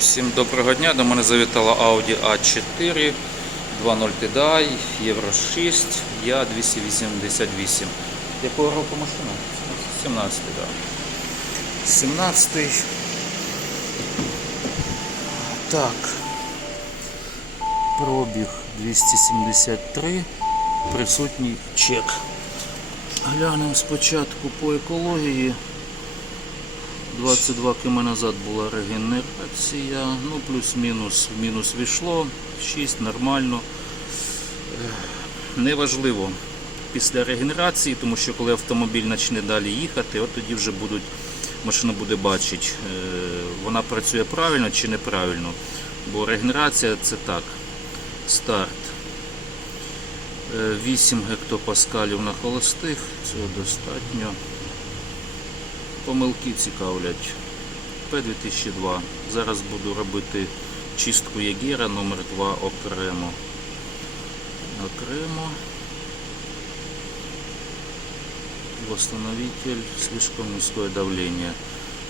Всім доброго дня. До мене завітала Audi A4 2.0 TDI, Євро 6, я 288. Якого року машина? 17, так. Да. 17. Так. Пробіг 273. Присутній чек. Глянемо спочатку по екології. 22 км назад була регенерація, ну плюс-мінус, мінус війшло, 6 нормально. Е, Неважливо після регенерації, тому що коли автомобіль почне далі їхати, от тоді вже будуть, машина буде бачити, е, вона працює правильно чи неправильно. Бо регенерація це так, старт. Е, 8 гектопаскалів на холостих, цього достатньо. Помилки цікавлять. П2002. Зараз буду робити чистку Ягера номер 2 окремо. Окремо. Восстановитель слишком низькое давлення.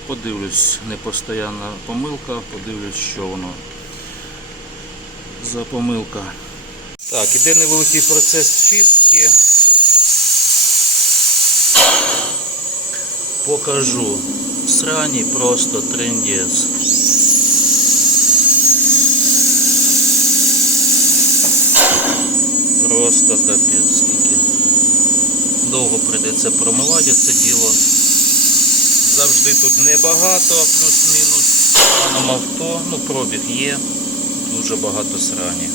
Подивлюсь, не постійна помилка, подивлюсь, що воно за помилка. Так, іде невеликий процес чистки. Покажу. Срані просто трендець. Просто капець скільки. Довго прийдеться промивати це діло. Завжди тут небагато, плюс-мінус. Станом авто, ну пробіг є, дуже багато срані.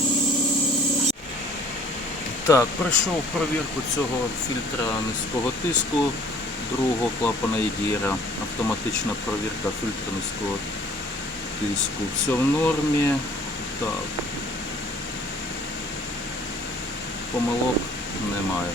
Так, пройшов провірку цього фільтра низького тиску, другого клапана Єгера, автоматична провірка фільтра низького тиску. Все в нормі. Так. Помилок немає.